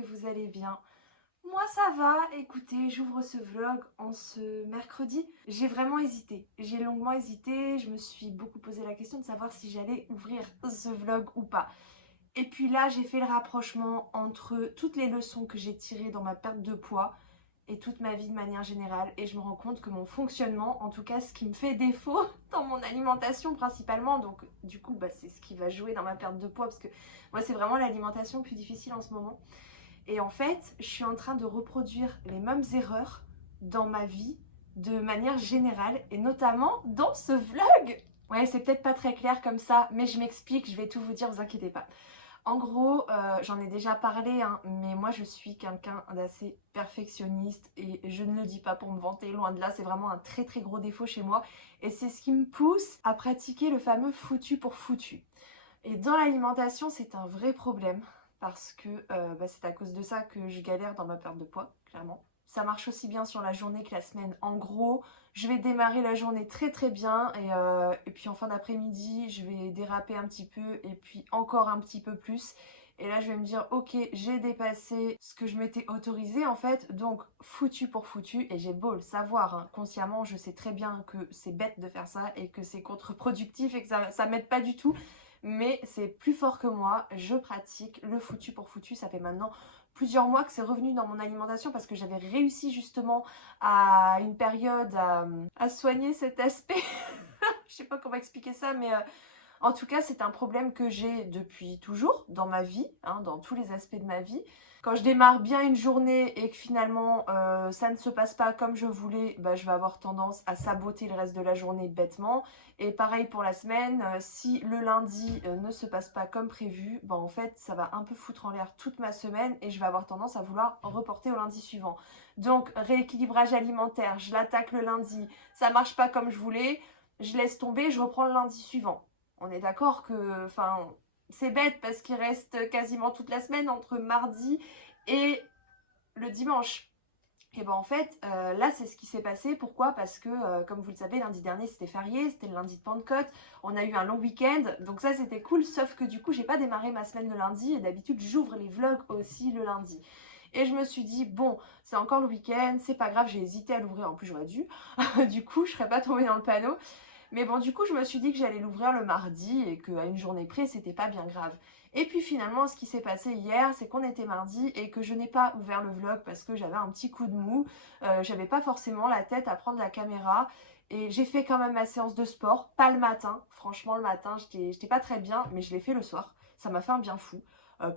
que vous allez bien. Moi ça va, écoutez, j'ouvre ce vlog en ce mercredi. J'ai vraiment hésité, j'ai longuement hésité, je me suis beaucoup posé la question de savoir si j'allais ouvrir ce vlog ou pas. Et puis là j'ai fait le rapprochement entre toutes les leçons que j'ai tirées dans ma perte de poids et toute ma vie de manière générale, et je me rends compte que mon fonctionnement, en tout cas ce qui me fait défaut dans mon alimentation principalement, donc du coup c'est ce qui va jouer dans ma perte de poids, parce que moi c'est vraiment l'alimentation plus difficile en ce moment. Et en fait, je suis en train de reproduire les mêmes erreurs dans ma vie de manière générale et notamment dans ce vlog. Ouais, c'est peut-être pas très clair comme ça, mais je m'explique, je vais tout vous dire, vous inquiétez pas. En gros, j'en ai déjà parlé, hein, mais moi je suis quelqu'un d'assez perfectionniste et je ne le dis pas pour me vanter, loin de là, c'est vraiment un très très gros défaut chez moi et c'est ce qui me pousse à pratiquer le fameux foutu pour foutu. Et dans l'alimentation, c'est un vrai problème parce que c'est à cause de ça que je galère dans ma perte de poids, clairement. Ça marche aussi bien sur la journée que la semaine. En gros, je vais démarrer la journée très très bien et puis en fin d'après-midi, je vais déraper un petit peu et puis encore un petit peu plus. Et là, je vais me dire, ok, j'ai dépassé ce que je m'étais autorisé en fait, donc foutu pour foutu. Et j'ai beau le savoir, hein, consciemment, je sais très bien que c'est bête de faire ça et que c'est contre-productif et que ça m'aide pas du tout. Mais c'est plus fort que moi, je pratique le foutu pour foutu. Ça fait maintenant plusieurs mois que c'est revenu dans mon alimentation parce que j'avais réussi justement à une période à soigner cet aspect. Je sais pas comment expliquer ça, mais en tout cas, c'est un problème que j'ai depuis toujours dans ma vie, hein, dans tous les aspects de ma vie. Quand je démarre bien une journée et que finalement ça ne se passe pas comme je voulais, je vais avoir tendance à saboter le reste de la journée bêtement. Et pareil pour la semaine, si le lundi ne se passe pas comme prévu, en fait ça va un peu foutre en l'air toute ma semaine et je vais avoir tendance à vouloir reporter au lundi suivant. Donc rééquilibrage alimentaire, je l'attaque le lundi, ça marche pas comme je voulais, je laisse tomber, je reprends le lundi suivant. On est d'accord que, c'est bête parce qu'il reste quasiment toute la semaine entre mardi et le dimanche. Et en fait, là c'est ce qui s'est passé. Pourquoi? Parce que, comme vous le savez, lundi dernier c'était férié, c'était le lundi de Pentecôte. On a eu un long week-end, donc ça c'était cool. Sauf que du coup, j'ai pas démarré ma semaine le lundi et d'habitude j'ouvre les vlogs aussi le lundi. Et je me suis dit, bon, c'est encore le week-end, c'est pas grave, j'ai hésité à l'ouvrir, en plus j'aurais dû. Du coup, je serais pas tombée dans le panneau. Mais du coup, je me suis dit que j'allais l'ouvrir le mardi et qu'à une journée près, c'était pas bien grave. Et puis finalement, ce qui s'est passé hier, c'est qu'on était mardi et que je n'ai pas ouvert le vlog parce que j'avais un petit coup de mou. J'avais pas forcément la tête à prendre la caméra. Et j'ai fait quand même ma séance de sport, pas le matin. Franchement, le matin, j'étais pas très bien, mais je l'ai fait le soir. Ça m'a fait un bien fou.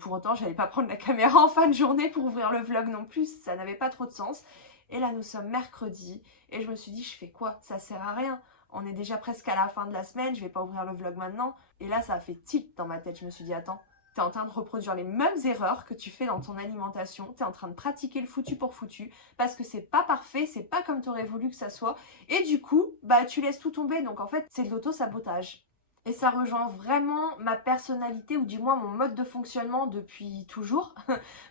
Pour autant, j'allais pas prendre la caméra en fin de journée pour ouvrir le vlog non plus. Ça n'avait pas trop de sens. Et là, nous sommes mercredi. Et je me suis dit, je fais quoi? Ça sert à rien. On est déjà presque à la fin de la semaine, je vais pas ouvrir le vlog maintenant. Et là, ça a fait tilt dans ma tête. Je me suis dit, attends, t'es en train de reproduire les mêmes erreurs que tu fais dans ton alimentation. T'es en train de pratiquer le foutu pour foutu parce que c'est pas parfait, c'est pas comme t'aurais voulu que ça soit. Et du coup, tu laisses tout tomber. Donc en fait, c'est de l'auto-sabotage. Et ça rejoint vraiment ma personnalité ou du moins mon mode de fonctionnement depuis toujours.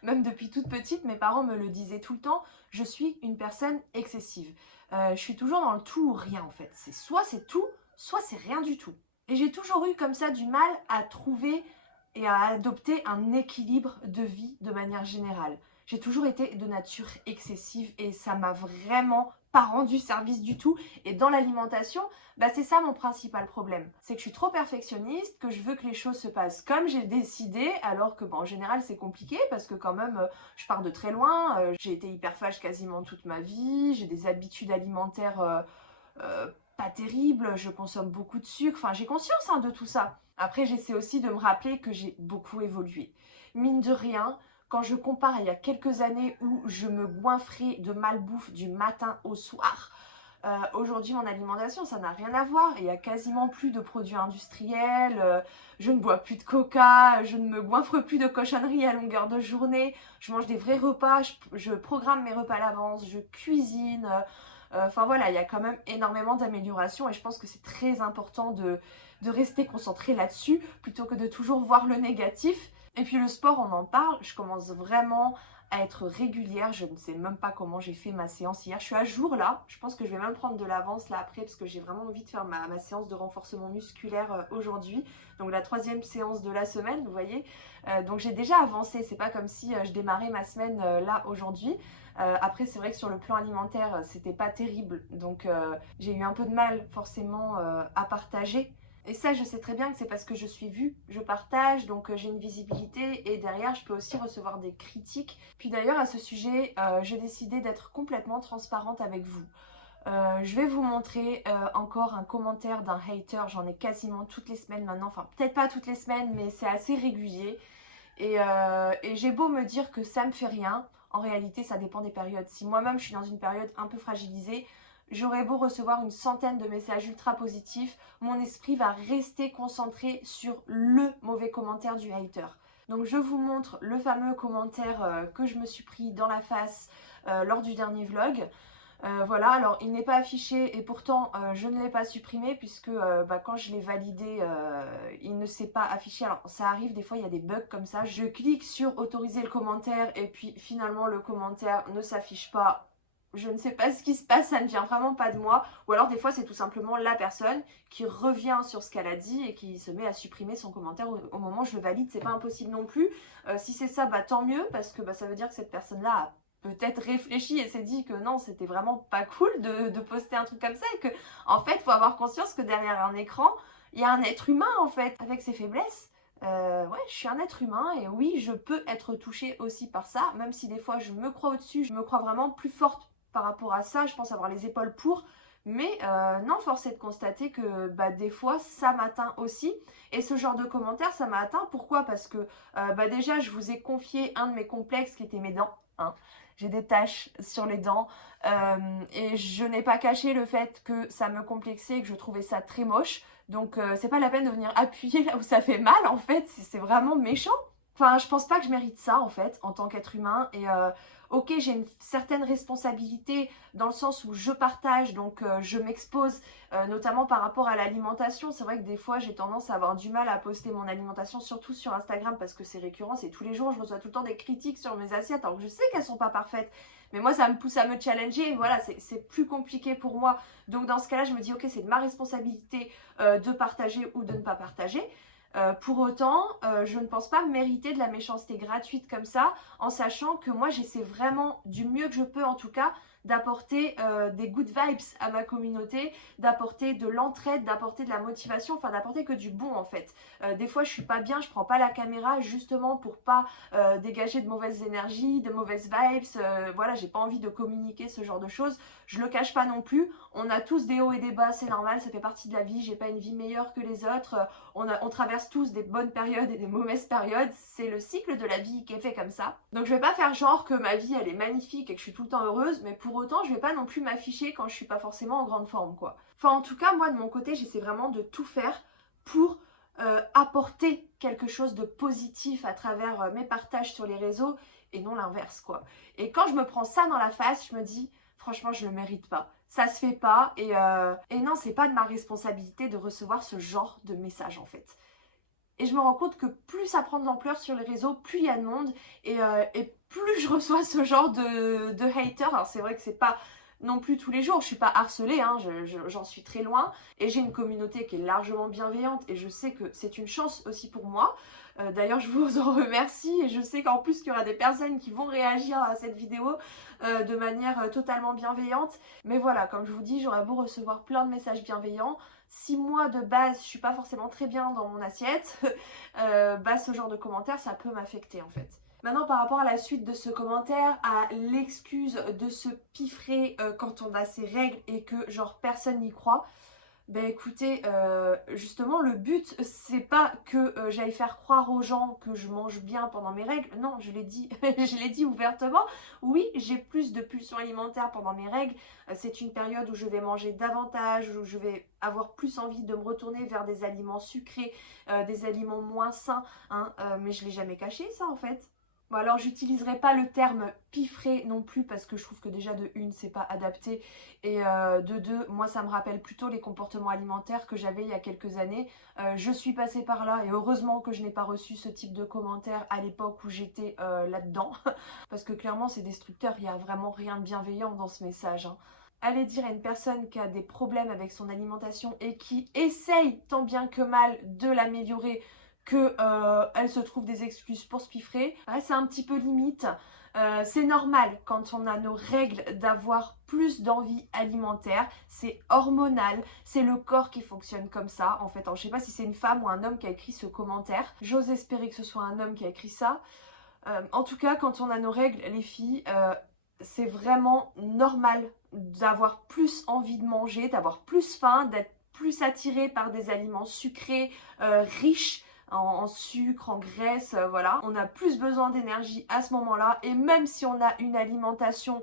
Même depuis toute petite, mes parents me le disaient tout le temps. Je suis une personne excessive. Je suis toujours dans le tout ou rien en fait. C'est soit c'est tout, soit c'est rien du tout. Et j'ai toujours eu comme ça du mal à trouver et à adopter un équilibre de vie de manière générale. J'ai toujours été de nature excessive et ça m'a vraiment pas rendu service du tout. Et dans l'alimentation, c'est ça mon principal problème. C'est que je suis trop perfectionniste, que je veux que les choses se passent comme j'ai décidé, alors que en général c'est compliqué parce que quand même je pars de très loin. J'ai été hyperphage quasiment toute ma vie, j'ai des habitudes alimentaires pas terribles, je consomme beaucoup de sucre, j'ai conscience de tout ça. Après j'essaie aussi de me rappeler que j'ai beaucoup évolué. Mine de rien, quand je compare à il y a quelques années où je me goinfrais de malbouffe du matin au soir, aujourd'hui mon alimentation ça n'a rien à voir. Il y a quasiment plus de produits industriels, je ne bois plus de coca, je ne me goinfre plus de cochonneries à longueur de journée, je mange des vrais repas, je programme mes repas à l'avance, je cuisine. Voilà, il y a quand même énormément d'améliorations et je pense que c'est très important de rester concentré là-dessus plutôt que de toujours voir le négatif. Et puis le sport, on en parle, je commence vraiment à être régulière. Je ne sais même pas comment j'ai fait ma séance hier. Je suis à jour là. Je pense que je vais même prendre de l'avance là après parce que j'ai vraiment envie de faire ma séance de renforcement musculaire aujourd'hui. Donc la 3e séance de la semaine, vous voyez. Donc j'ai déjà avancé. C'est pas comme si je démarrais ma semaine là aujourd'hui. Après c'est vrai que sur le plan alimentaire c'était pas terrible. Donc j'ai eu un peu de mal forcément à partager. Et ça, je sais très bien que c'est parce que je suis vue, je partage, donc j'ai une visibilité et derrière, je peux aussi recevoir des critiques. Puis d'ailleurs, à ce sujet, j'ai décidé d'être complètement transparente avec vous. Je vais vous montrer encore un commentaire d'un hater, j'en ai quasiment toutes les semaines maintenant, enfin peut-être pas toutes les semaines, mais c'est assez régulier. Et j'ai beau me dire que ça me fait rien, en réalité ça dépend des périodes. Si moi-même je suis dans une période un peu fragilisée, j'aurais beau recevoir une centaine de messages ultra positifs, mon esprit va rester concentré sur le mauvais commentaire du hater. Donc je vous montre le fameux commentaire que je me suis pris dans la face lors du dernier vlog. Voilà, alors il n'est pas affiché et pourtant je ne l'ai pas supprimé puisque quand je l'ai validé, il ne s'est pas affiché. Alors ça arrive, des fois il y a des bugs comme ça. Je clique sur autoriser le commentaire et puis finalement le commentaire ne s'affiche pas. Je ne sais pas ce qui se passe, ça ne vient vraiment pas de moi. Ou alors des fois c'est tout simplement la personne qui revient sur ce qu'elle a dit et qui se met à supprimer son commentaire au moment où je le valide. C'est pas impossible non plus. Si c'est ça, tant mieux parce que ça veut dire que cette personne-là a peut-être réfléchi et s'est dit que non, c'était vraiment pas cool de poster un truc comme ça et que en fait, il faut avoir conscience que derrière un écran, il y a un être humain en fait, avec ses faiblesses. Ouais, je suis un être humain et oui, je peux être touchée aussi par ça, même si des fois je me crois au-dessus, je me crois vraiment plus forte par rapport à ça, je pense avoir les épaules pour, mais non, force est de constater que des fois ça m'atteint aussi, et ce genre de commentaires ça m'a atteint. Pourquoi? Parce que déjà je vous ai confié un de mes complexes qui était mes dents, hein. J'ai des taches sur les dents et je n'ai pas caché le fait que ça me complexait et que je trouvais ça très moche. Donc c'est pas la peine de venir appuyer là où ça fait mal en fait, c'est vraiment méchant. Enfin, je pense pas que je mérite ça en fait en tant qu'être humain et ok, j'ai une certaine responsabilité dans le sens où je partage, donc je m'expose, notamment par rapport à l'alimentation. C'est vrai que des fois j'ai tendance à avoir du mal à poster mon alimentation, surtout sur Instagram parce que c'est récurrent, c'est tous les jours, je reçois tout le temps des critiques sur mes assiettes alors que je sais qu'elles sont pas parfaites. Mais moi ça me pousse à me challenger et voilà, c'est plus compliqué pour moi. Donc dans ce cas-là, je me dis ok, c'est de ma responsabilité de partager ou de ne pas partager. Pour autant, je ne pense pas mériter de la méchanceté gratuite comme ça, en sachant que moi j'essaie vraiment du mieux que je peux en tout cas d'apporter des good vibes à ma communauté, d'apporter de l'entraide, d'apporter de la motivation, enfin d'apporter que du bon en fait. Des fois je suis pas bien, je prends pas la caméra justement pour pas dégager de mauvaises énergies, de mauvaises vibes, voilà, j'ai pas envie de communiquer ce genre de choses, je le cache pas non plus, on a tous des hauts et des bas, c'est normal, ça fait partie de la vie, j'ai pas une vie meilleure que les autres, on traverse tous des bonnes périodes et des mauvaises périodes, c'est le cycle de la vie qui est fait comme ça. Donc je vais pas faire genre que ma vie elle est magnifique et que je suis tout le temps heureuse, mais pour autant je vais pas non plus m'afficher quand je suis pas forcément en grande forme quoi. Enfin en tout cas moi de mon côté j'essaie vraiment de tout faire pour apporter quelque chose de positif à travers mes partages sur les réseaux et non l'inverse quoi. Et quand je me prends ça dans la face, je me dis franchement je le mérite pas. Ça se fait pas et non, c'est pas de ma responsabilité de recevoir ce genre de message en fait. Et je me rends compte que plus ça prend de l'ampleur sur les réseaux, plus il y a de monde et plus je reçois ce genre de haters. Alors c'est vrai que c'est pas non plus tous les jours, je suis pas harcelée, hein, j'en suis très loin et j'ai une communauté qui est largement bienveillante et je sais que c'est une chance aussi pour moi. D'ailleurs je vous en remercie et je sais qu'en plus qu'il y aura des personnes qui vont réagir à cette vidéo de manière totalement bienveillante. Mais voilà, comme je vous dis, j'aurais beau recevoir plein de messages bienveillants. Si moi de base je suis pas forcément très bien dans mon assiette, ce genre de commentaires ça peut m'affecter en fait. Maintenant par rapport à la suite de ce commentaire, à l'excuse de se piffrer quand on a ses règles et que genre personne n'y croit, écoutez, justement le but c'est pas que j'aille faire croire aux gens que je mange bien pendant mes règles, non je l'ai dit, je l'ai dit ouvertement, oui j'ai plus de pulsions alimentaires pendant mes règles, c'est une période où je vais manger davantage, où je vais avoir plus envie de me retourner vers des aliments sucrés, des aliments moins sains, hein, mais je l'ai jamais caché ça en fait. Bon, alors j'utiliserai pas le terme piffré non plus parce que je trouve que déjà de une c'est pas adapté et de deux moi ça me rappelle plutôt les comportements alimentaires que j'avais il y a quelques années. Je suis passée par là et heureusement que je n'ai pas reçu ce type de commentaires à l'époque où j'étais là-dedans parce que clairement c'est destructeur, il n'y a vraiment rien de bienveillant dans ce message, hein. Aller dire à une personne qui a des problèmes avec son alimentation et qui essaye tant bien que mal de l'améliorer que elle se trouve des excuses pour se piffrer, ouais, c'est un petit peu limite. C'est normal quand on a nos règles d'avoir plus d'envie alimentaire, c'est hormonal, c'est le corps qui fonctionne comme ça en fait. Alors, je sais pas si c'est une femme ou un homme qui a écrit ce commentaire, j'ose espérer que ce soit un homme qui a écrit ça. En tout cas quand on a nos règles les filles, c'est vraiment normal d'avoir plus envie de manger, d'avoir plus faim, d'être plus attiré par des aliments sucrés, riches en sucre, en graisse, voilà. On a plus besoin d'énergie à ce moment-là et même si on a une alimentation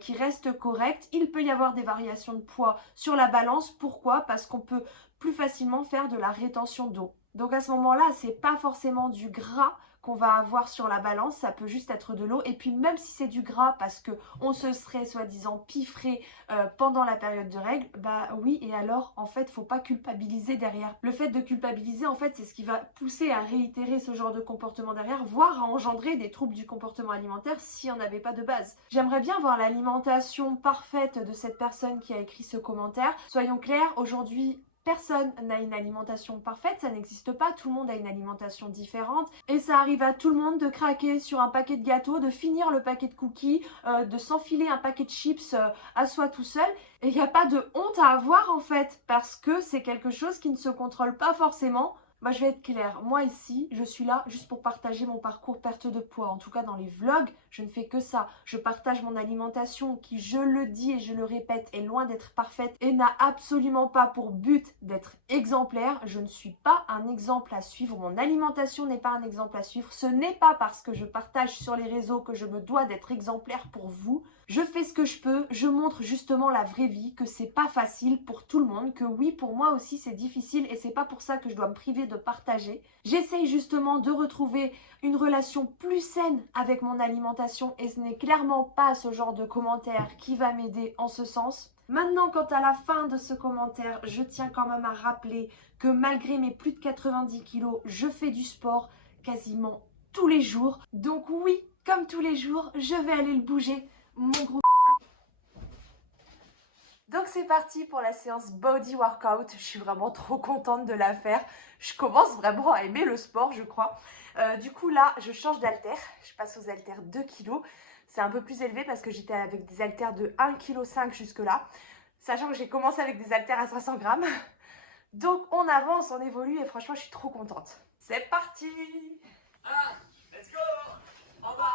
qui reste correcte, il peut y avoir des variations de poids sur la balance. Pourquoi? Parce qu'on peut plus facilement faire de la rétention d'eau. Donc à ce moment-là, c'est pas forcément du gras qu'on va avoir sur la balance, ça peut juste être de l'eau. Et puis même si c'est du gras parce que on se serait soi-disant piffré pendant la période de règles, bah oui, et alors en fait faut pas culpabiliser derrière. Le fait de culpabiliser en fait c'est ce qui va pousser à réitérer ce genre de comportement derrière, voire à engendrer des troubles du comportement alimentaire s'il n'y en avait pas de base. J'aimerais bien voir l'alimentation parfaite de cette personne qui a écrit ce commentaire. Soyons clairs, aujourd'hui personne n'a une alimentation parfaite, ça n'existe pas, tout le monde a une alimentation différente et ça arrive à tout le monde de craquer sur un paquet de gâteaux, de finir le paquet de cookies, de s'enfiler un paquet de chips à soi tout seul et il n'y a pas de honte à avoir en fait parce que c'est quelque chose qui ne se contrôle pas forcément. Bah, je vais être claire, moi ici, je suis là juste pour partager mon parcours perte de poids. En tout cas, dans les vlogs, je ne fais que ça. Je partage mon alimentation qui, je le dis et je le répète, est loin d'être parfaite et n'a absolument pas pour but d'être exemplaire. Je ne suis pas un exemple à suivre. Mon alimentation n'est pas un exemple à suivre. Ce n'est pas parce que je partage sur les réseaux que je me dois d'être exemplaire pour vous. Je fais ce que je peux, je montre justement la vraie vie, que c'est pas facile pour tout le monde, que oui, pour moi aussi c'est difficile et c'est pas pour ça que je dois me priver de partager. J'essaye justement de retrouver une relation plus saine avec mon alimentation et ce n'est clairement pas ce genre de commentaire qui va m'aider en ce sens. Maintenant, quant à la fin de ce commentaire, je tiens quand même à rappeler que malgré mes plus de 90 kilos, je fais du sport quasiment tous les jours. Donc oui, comme tous les jours, je vais aller le bouger. Mon gros. Donc c'est parti pour la séance body workout. Je suis vraiment trop contente de la faire. Je commence vraiment à aimer le sport, je crois. Du coup là, je change d'haltère. Je passe aux haltères 2 kg. C'est un peu plus élevé parce que j'étais avec des haltères de 1,5 kg jusque là. Sachant que j'ai commencé avec des haltères à 500 grammes. Donc on avance, on évolue et franchement je suis trop contente. C'est parti. Ah, let's go. En bas.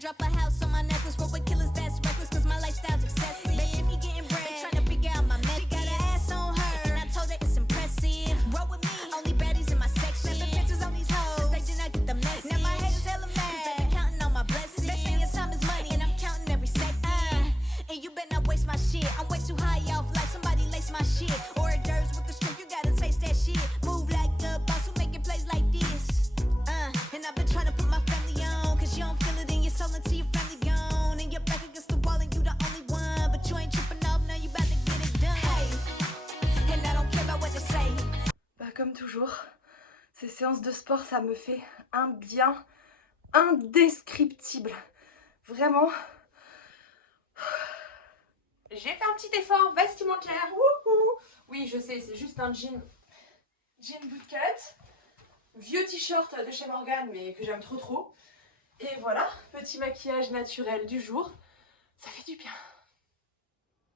Drop a house on my necklace, roll with killers, that's reckless, cause my lifestyle's excessive. Baby, me getting bread, trying to figure out my method. She got an ass on her, and I told her it's impressive. Roll with me, only baddies in my section. Snapping pictures on these hoes, since they did not get the message. Now my head is hella mad, cause they been counting on my blessings. They saying time is money, and I'm counting every second. And you better not waste my shit, I'm way too high off life, somebody lace my shit. Hors d'oeuvres with the strength, you gotta taste that shit. Move like a boss, who making plays like this. And I've been trying to put my family on, cause you don't feel it in your soul until your family gone. And you're back against the wall and you the only one, but you ain't tripping off, now you about to get it done. Hey, and I don't care about what they say. Bah comme toujours, ces séances de sport, ça me fait un bien indescriptible. Vraiment. J'ai fait un petit effort vestimentaire. Wouhou. Oui, je sais, c'est juste un jean bootcut. Vieux t-shirt de chez Morgan, mais que j'aime trop. Et voilà, petit maquillage naturel du jour. Ça fait du bien.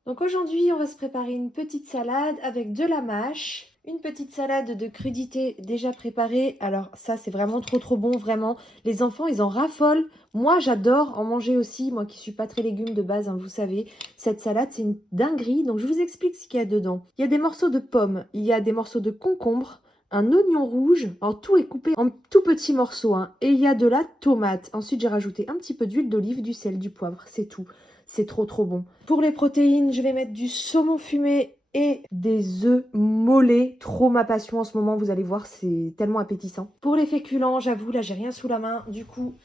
Donc aujourd'hui, on va se préparer une petite salade avec de la mâche, Une petite salade de crudités déjà préparée. Alors ça, c'est vraiment trop bon, vraiment. Les enfants, ils en raffolent. Moi, j'adore en manger aussi. Moi qui suis pas très légumes de base, hein, vous savez. Cette salade, c'est une dinguerie. Donc je vous explique ce qu'il y a dedans. Il y a des morceaux de pommes, il y a des morceaux de concombre, un oignon rouge. Alors tout est coupé en tout petits morceaux, hein. Et il y a de la tomate. Ensuite, j'ai rajouté un petit peu d'huile d'olive, du sel, du poivre. C'est tout. C'est trop bon. Pour les protéines, je vais mettre du saumon fumé et des œufs mollets. Trop ma passion en ce moment, vous allez voir, c'est tellement appétissant. Pour les féculents, j'avoue, là j'ai rien sous la main. Du coup,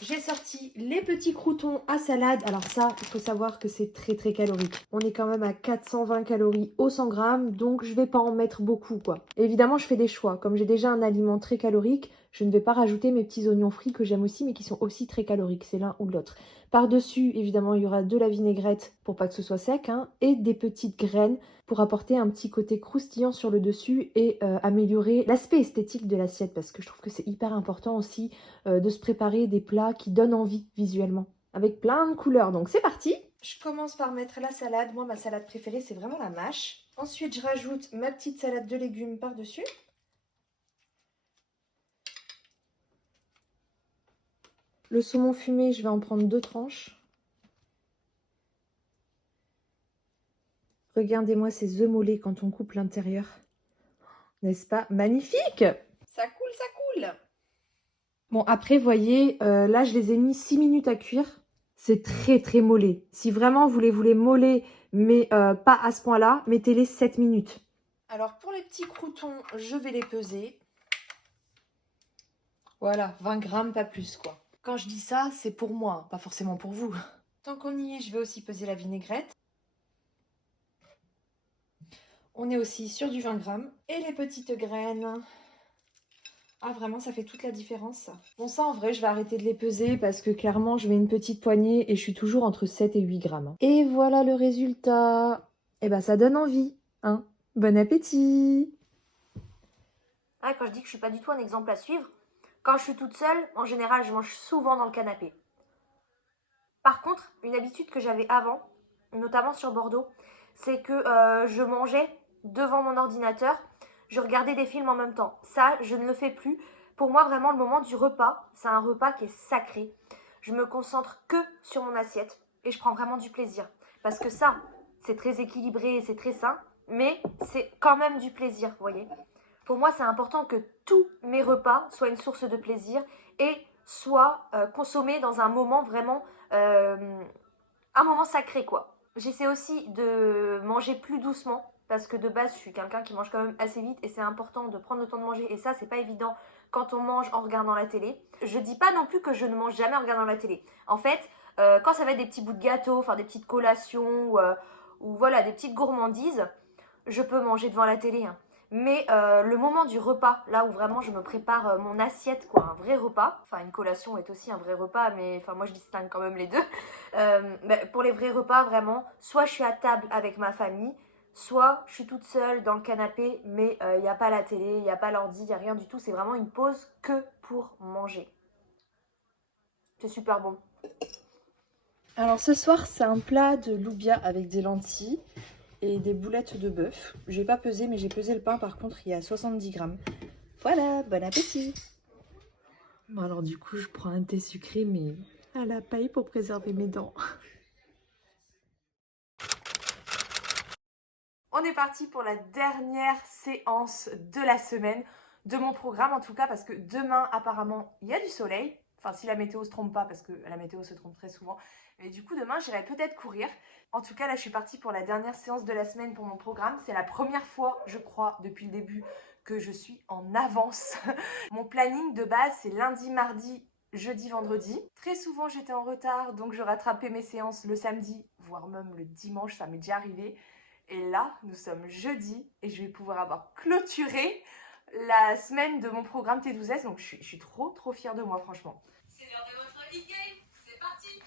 j'ai sorti les petits croûtons à salade. Alors ça, il faut savoir que c'est très calorique. On est quand même à 420 calories au 100 grammes, donc je vais pas en mettre beaucoup, quoi. Évidemment, je fais des choix. Comme j'ai déjà un aliment très calorique, je ne vais pas rajouter mes petits oignons frits que j'aime aussi, mais qui sont aussi très caloriques. C'est l'un ou l'autre. Par-dessus, évidemment, il y aura de la vinaigrette pour pas que ce soit sec, hein, et des petites graines pour apporter un petit côté croustillant sur le dessus et améliorer l'aspect esthétique de l'assiette, parce que je trouve que c'est hyper important aussi de se préparer des plats qui donnent envie visuellement, avec plein de couleurs. Donc c'est parti. Je commence par mettre la salade. Moi, ma salade préférée, c'est vraiment la mâche. Ensuite, je rajoute ma petite salade de légumes par-dessus. Le saumon fumé, je vais en prendre 2 tranches. Regardez-moi ces œufs mollets quand on coupe l'intérieur. N'est-ce pas magnifique? Ça coule. Bon, après, voyez, là, je les ai mis 6 minutes à cuire. C'est très mollet. Si vraiment vous les mollets, mais pas à ce point-là, mettez-les 7 minutes. Alors, pour les petits croûtons, je vais les peser. Voilà, 20 grammes, pas plus, quoi. Quand je dis ça, c'est pour moi, pas forcément pour vous. Tant qu'on y est, je vais aussi peser la vinaigrette. On est aussi sur du 20 grammes. Et les petites graines. Ah, vraiment, ça fait toute la différence, ça. Bon, ça, en vrai, je vais arrêter de les peser parce que clairement, je mets une petite poignée et je suis toujours entre 7 et 8 grammes. Et voilà le résultat. Eh ben, ça donne envie, hein. Bon appétit! Ouais, quand je dis que je suis pas du tout un exemple à suivre, quand je suis toute seule, en général, je mange souvent dans le canapé. Par contre, une habitude que j'avais avant, notamment sur Bordeaux, c'est que je mangeais devant mon ordinateur, je regardais des films en même temps. Ça, je ne le fais plus. Pour moi, vraiment, le moment du repas, c'est un repas qui est sacré. Je me concentre que sur mon assiette et je prends vraiment du plaisir. Parce que ça, c'est très équilibré, c'est très sain, mais c'est quand même du plaisir, vous voyez. Pour moi, c'est important que tous mes repas soient une source de plaisir et soient consommés dans un moment vraiment, un moment sacré, quoi. J'essaie aussi de manger plus doucement parce que de base, je suis quelqu'un qui mange quand même assez vite et c'est important de prendre le temps de manger. Et ça, c'est pas évident quand on mange en regardant la télé. Je dis pas non plus que je ne mange jamais en regardant la télé. En fait, quand ça va être des petits bouts de gâteau, enfin des petites collations ou voilà, des petites gourmandises, je peux manger devant la télé, hein. Mais le moment du repas, là où vraiment je me prépare mon assiette, quoi, un vrai repas, enfin une collation est aussi un vrai repas, mais enfin moi je distingue quand même les deux. Pour les vrais repas, vraiment, soit je suis à table avec ma famille, soit je suis toute seule dans le canapé, mais il n'y a pas la télé, il n'y a pas l'ordi, il n'y a rien du tout, c'est vraiment une pause que pour manger. C'est super bon. Alors ce soir, c'est un plat de loubia avec des lentilles et des boulettes de bœuf. J'ai pas pesé, mais j'ai pesé le pain. Par contre, il y a 70 grammes. Voilà, bon appétit! Bon, alors du coup, je prends un thé sucré, mais à la paille pour préserver mes dents. On est parti pour la dernière séance de la semaine, de mon programme en tout cas, parce que demain, apparemment, il y a du soleil. Enfin, si la météo se trompe pas, parce que la météo se trompe très souvent. Mais du coup, demain, j'irai peut-être courir. En tout cas, là, je suis partie pour la dernière séance de la semaine pour mon programme. C'est la première fois, je crois, depuis le début, que je suis en avance. Mon planning de base, c'est lundi, mardi, jeudi, vendredi. Très souvent, j'étais en retard, donc je rattrapais mes séances le samedi, voire même le dimanche, ça m'est déjà arrivé. Et là, nous sommes jeudi et je vais pouvoir avoir clôturé la semaine de mon programme T12S. Donc, je suis trop fière de moi, franchement. C'est l'heure de votre e-game, c'est parti.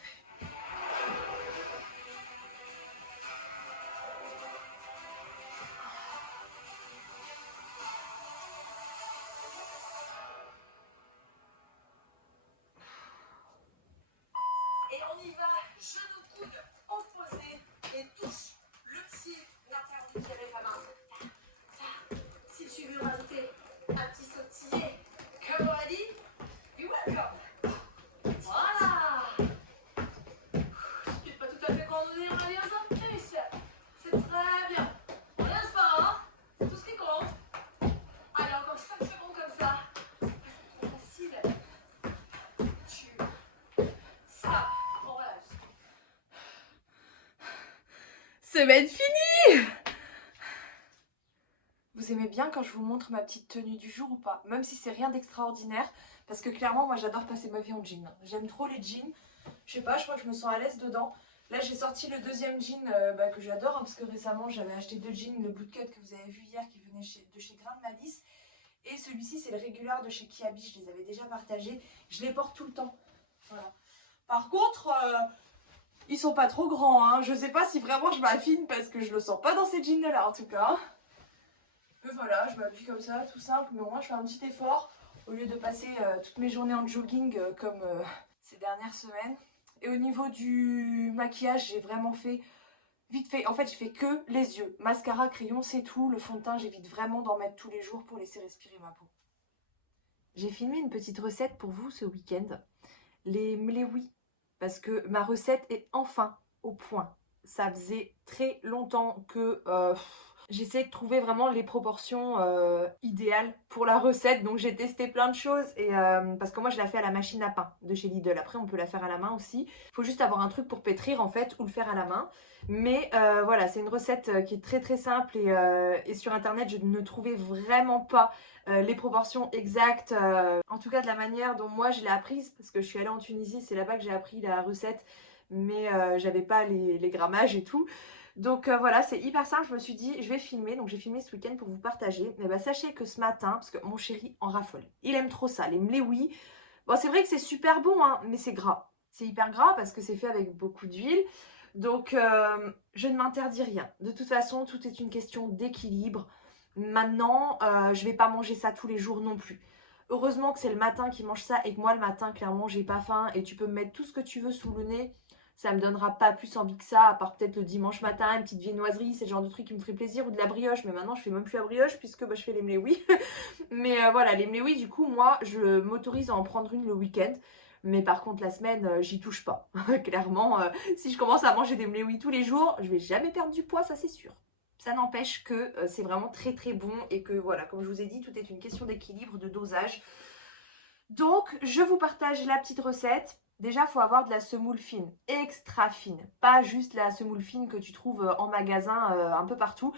Et on y va, genou coude opposé et touche le pied, l'intérieur du pied avec la main. Semaine finie! Vous aimez bien quand je vous montre ma petite tenue du jour ou pas? Même si c'est rien d'extraordinaire, parce que clairement moi j'adore passer ma vie en jean. J'aime trop les jeans, je sais pas, je crois que je me sens à l'aise dedans. Là j'ai sorti le deuxième jean que j'adore, hein, parce que récemment j'avais acheté 2 jeans, le bootcut que vous avez vu hier qui venait de chez Grain de Malice. Et celui-ci c'est le régulier de chez Kiabi, je les avais déjà partagés, je les porte tout le temps. Voilà. Par contre, ils sont pas trop grands, hein. Je sais pas si vraiment je m'affine parce que je le sens pas dans ces jeans là en tout cas. Et voilà, je m'habille comme ça, tout simple, mais au moins je fais un petit effort au lieu de passer toutes mes journées en jogging comme ces dernières semaines. Et au niveau du maquillage, j'ai vraiment fait vite fait. En fait, j'ai fait que les yeux. Mascara, crayon, c'est tout. Le fond de teint, j'évite vraiment d'en mettre tous les jours pour laisser respirer ma peau. J'ai filmé une petite recette pour vous ce week-end. Les mléouis. Parce que ma recette est enfin au point. Ça faisait très longtemps que... j'essaie de trouver vraiment les proportions idéales pour la recette. Donc j'ai testé plein de choses. Et, parce que moi je la fais à la machine à pain de chez Lidl. Après on peut la faire à la main aussi. Il faut juste avoir un truc pour pétrir en fait ou le faire à la main. Mais voilà, c'est une recette qui est très très simple. Et sur internet je ne trouvais vraiment pas les proportions exactes. En tout cas de la manière dont moi je l'ai apprise. Parce que je suis allée en Tunisie, c'est là-bas que j'ai appris la recette. Mais j'avais pas les grammages et tout. Donc voilà, c'est hyper simple, je me suis dit je vais filmer, donc j'ai filmé ce week-end pour vous partager. Mais bah sachez que ce matin, parce que mon chéri en raffole, il aime trop ça, les mléouis. Bon c'est vrai que c'est super bon, hein, mais c'est gras. C'est hyper gras parce que c'est fait avec beaucoup d'huile. Donc je ne m'interdis rien. De toute façon, tout est une question d'équilibre. Maintenant, je vais pas manger ça tous les jours non plus. Heureusement que c'est le matin qui mange ça et que moi le matin, clairement, j'ai pas faim. Et tu peux me mettre tout ce que tu veux sous le nez. Ça me donnera pas plus envie que ça, à part peut-être le dimanche matin, une petite viennoiserie, c'est le genre de truc qui me ferait plaisir, ou de la brioche, mais maintenant je fais même plus la brioche puisque bah, je fais les mléouis. Mais voilà, les mléouis, du coup, moi, je m'autorise à en prendre une le week-end. Mais par contre, la semaine, j'y touche pas. Clairement, si je commence à manger des mléouis tous les jours, je vais jamais perdre du poids, ça c'est sûr. Ça n'empêche que c'est vraiment très très bon et que voilà, comme je vous ai dit, tout est une question d'équilibre, de dosage. Donc, je vous partage la petite recette. Déjà, il faut avoir de la semoule fine, extra fine, pas juste la semoule fine que tu trouves en magasin un peu partout.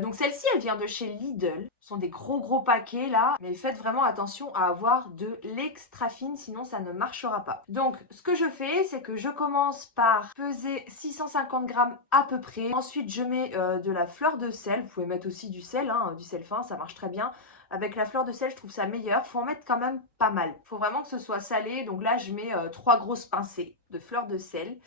Donc celle-ci, elle vient de chez Lidl. Ce sont des gros paquets là, mais faites vraiment attention à avoir de l'extra fine, sinon ça ne marchera pas. Donc ce que je fais, c'est que je commence par peser 650 grammes à peu près. Ensuite, je mets de la fleur de sel. Vous pouvez mettre aussi du sel, hein, du sel fin, ça marche très bien. Avec la fleur de sel, je trouve ça meilleur. Faut en mettre quand même pas mal. Faut vraiment que ce soit salé. Donc là, je mets 3 grosses pincées de fleur de sel.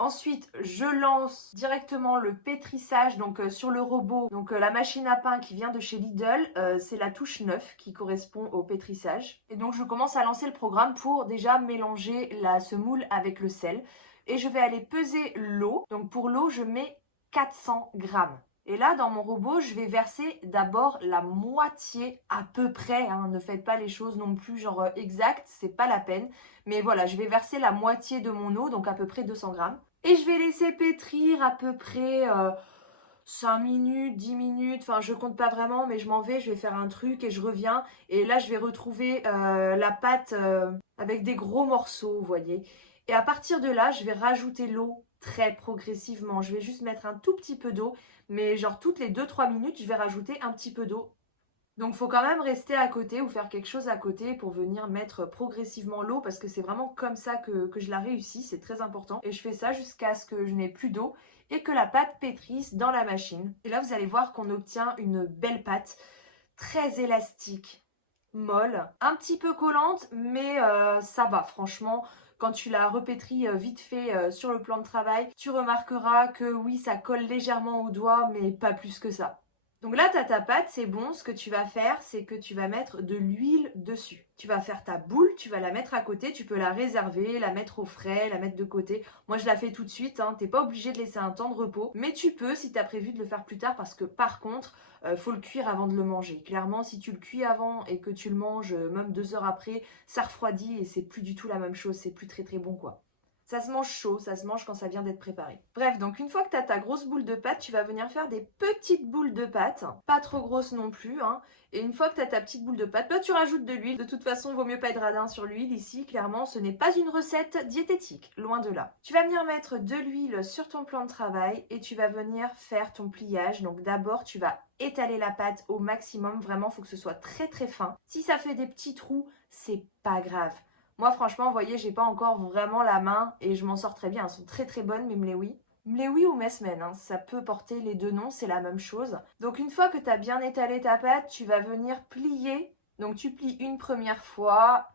Ensuite, je lance directement le pétrissage donc sur le robot. Donc la machine à pain qui vient de chez Lidl, c'est la touche 9 qui correspond au pétrissage. Et donc je commence à lancer le programme pour déjà mélanger la semoule avec le sel. Et je vais aller peser l'eau. Donc pour l'eau, je mets 400 grammes. Et là, dans mon robot, je vais verser d'abord la moitié à peu près. Hein, ne faites pas les choses non plus genre exactes, c'est pas la peine. Mais voilà, je vais verser la moitié de mon eau, donc à peu près 200 grammes. Et je vais laisser pétrir à peu près 5 minutes, 10 minutes. Enfin, je compte pas vraiment, mais je m'en vais, je vais faire un truc et je reviens. Et là, je vais retrouver la pâte avec des gros morceaux, vous voyez. Et à partir de là, je vais rajouter l'eau très progressivement. Je vais juste mettre un tout petit peu d'eau. Mais genre toutes les 2-3 minutes, je vais rajouter un petit peu d'eau. Donc il faut quand même rester à côté ou faire quelque chose à côté pour venir mettre progressivement l'eau parce que c'est vraiment comme ça que je la réussis, c'est très important. Et je fais ça jusqu'à ce que je n'ai plus d'eau et que la pâte pétrisse dans la machine. Et là vous allez voir qu'on obtient une belle pâte, très élastique, molle, un petit peu collante mais ça va franchement. Quand tu la repétris vite fait sur le plan de travail, tu remarqueras que oui, ça colle légèrement au doigt, mais pas plus que ça. Donc là, tu as ta pâte, c'est bon. Ce que tu vas faire, c'est que tu vas mettre de l'huile dessus. Tu vas faire ta boule, tu vas la mettre à côté. Tu peux la réserver, la mettre au frais, la mettre de côté. Moi, je la fais tout de suite. Hein. Tu n'es pas obligé de laisser un temps de repos. Mais tu peux si tu as prévu de le faire plus tard parce que par contre, faut le cuire avant de le manger. Clairement, si tu le cuis avant et que tu le manges même 2 heures après, ça refroidit et c'est plus du tout la même chose. C'est plus très très bon quoi. Ça se mange chaud, ça se mange quand ça vient d'être préparé. Bref, donc une fois que tu as ta grosse boule de pâte, tu vas venir faire des petites boules de pâte, pas trop grosses non plus, hein. Et une fois que tu as ta petite boule de pâte, là tu rajoutes de l'huile. De toute façon, vaut mieux pas être radin sur l'huile ici, clairement, ce n'est pas une recette diététique, loin de là. Tu vas venir mettre de l'huile sur ton plan de travail et tu vas venir faire ton pliage. Donc d'abord, tu vas étaler la pâte au maximum, vraiment, il faut que ce soit très très fin. Si ça fait des petits trous, c'est pas grave. Moi, franchement, vous voyez, j'ai pas encore vraiment la main et je m'en sors très bien. Elles sont très très bonnes, mes mléoui. Mléoui ou messmen, hein, ça peut porter les deux noms, c'est la même chose. Donc, une fois que tu as bien étalé ta pâte, tu vas venir plier. Donc, tu plies une première fois,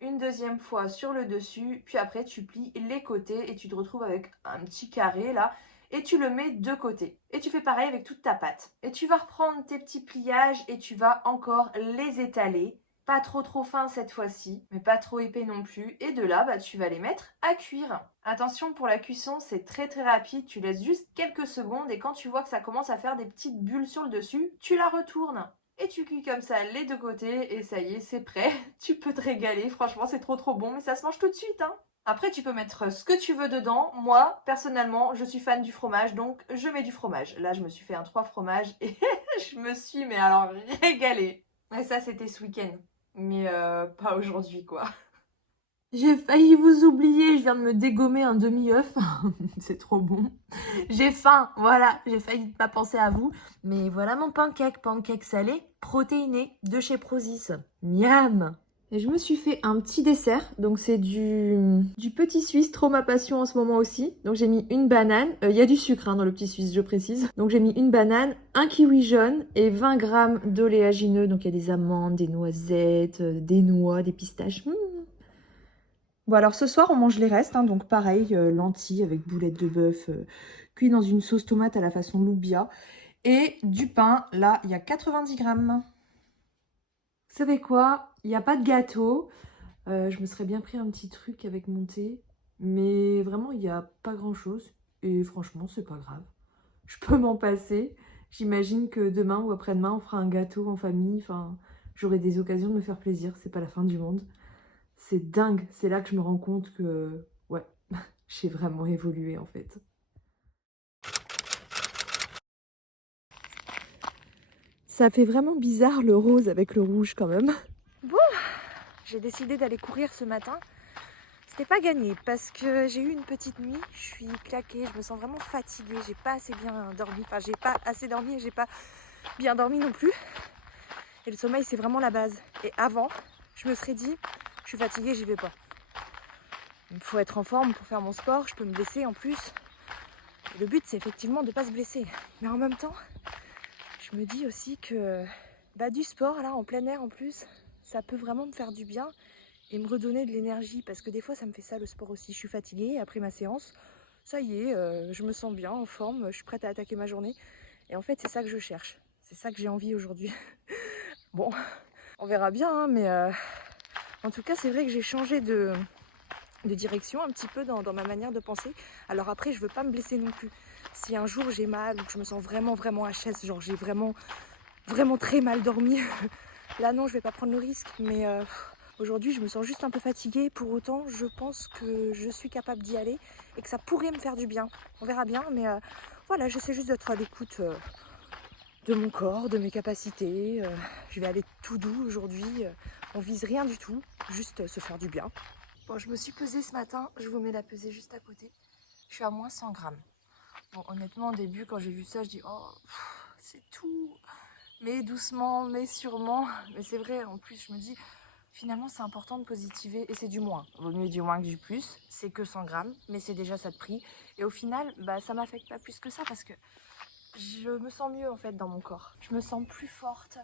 une deuxième fois sur le dessus, puis après, tu plies les côtés et tu te retrouves avec un petit carré là. Et tu le mets de côté. Et tu fais pareil avec toute ta pâte. Et tu vas reprendre tes petits pliages et tu vas encore les étaler. Pas trop fin cette fois-ci, mais pas trop épais non plus. Et de là, bah, tu vas les mettre à cuire. Attention, pour la cuisson, c'est très très rapide. Tu laisses juste quelques secondes et quand tu vois que ça commence à faire des petites bulles sur le dessus, tu la retournes. Et tu cuis comme ça les deux côtés et ça y est, c'est prêt. Tu peux te régaler, franchement, c'est trop bon, mais ça se mange tout de suite, hein. Après, tu peux mettre ce que tu veux dedans. Moi, personnellement, je suis fan du fromage, donc je mets du fromage. Là, je me suis fait un 3 fromages et je me suis, mais alors, régalée. Et ça, c'était ce week-end. Mais pas aujourd'hui, quoi. J'ai failli vous oublier, je viens de me dégommer un demi-œuf. C'est trop bon. J'ai faim, voilà, j'ai failli pas penser à vous. Mais voilà mon pancake salé, protéiné, de chez Prozis. Miam! Et je me suis fait un petit dessert, donc c'est du petit suisse, trop ma passion en ce moment aussi. Donc j'ai mis une banane, il y a du sucre hein, dans le petit suisse, je précise. Donc j'ai mis une banane, un kiwi jaune et 20 grammes d'oléagineux. Donc il y a des amandes, des noisettes, des noix, des pistaches. Bon alors ce soir on mange les restes, hein, donc pareil, lentilles avec boulettes de bœuf cuit dans une sauce tomate à la façon loubia. Et du pain, là il y a 90 grammes. Vous savez quoi? Il n'y a pas de gâteau. Je me serais bien pris un petit truc avec mon thé. Mais vraiment, il n'y a pas grand-chose. Et franchement, c'est pas grave. Je peux m'en passer. J'imagine que demain ou après-demain, on fera un gâteau en famille. Enfin, j'aurai des occasions de me faire plaisir. C'est pas la fin du monde. C'est dingue. C'est là que je me rends compte que... Ouais, j'ai vraiment évolué en fait. Ça fait vraiment bizarre le rose avec le rouge quand même. Bon, j'ai décidé d'aller courir ce matin. C'était pas gagné parce que j'ai eu une petite nuit, je suis claquée, je me sens vraiment fatiguée, j'ai pas assez bien dormi, enfin j'ai pas assez dormi et j'ai pas bien dormi non plus. Et le sommeil c'est vraiment la base. Et avant, je me serais dit, je suis fatiguée, j'y vais pas. Il faut être en forme pour faire mon sport, je peux me blesser en plus. Et le but c'est effectivement de pas se blesser. Mais en même temps, je me dis aussi que du sport là en plein air en plus, ça peut vraiment me faire du bien et me redonner de l'énergie parce que des fois ça me fait ça le sport aussi. Je suis fatiguée après ma séance, ça y est, je me sens bien, en forme, je suis prête à attaquer ma journée. Et en fait c'est ça que je cherche, c'est ça que j'ai envie aujourd'hui. Bon, on verra bien, hein, mais en tout cas c'est vrai que j'ai changé de direction un petit peu dans ma manière de penser. Alors après je veux pas me blesser non plus. Si un jour j'ai mal ou que je me sens vraiment HS, genre j'ai vraiment très mal dormi, là non je vais pas prendre le risque, mais aujourd'hui je me sens juste un peu fatiguée. Pour autant je pense que je suis capable d'y aller et que ça pourrait me faire du bien. On verra bien, mais voilà, j'essaie juste d'être à l'écoute de mon corps, de mes capacités. Je vais aller tout doux aujourd'hui, on vise rien du tout, juste se faire du bien. Bon, je me suis pesée ce matin, je vous mets la pesée juste à côté. Je suis à moins 100 grammes. Bon, honnêtement, au début, quand j'ai vu ça, je dis oh, c'est tout. Mais doucement, mais sûrement. Mais c'est vrai, en plus, je me dis, finalement, c'est important de positiver. Et c'est du moins. Vaut mieux du moins que du plus. C'est que 100 grammes, mais c'est déjà ça de prix. Et au final, ça m'affecte pas plus que ça parce que je me sens mieux, en fait, dans mon corps. Je me sens plus forte.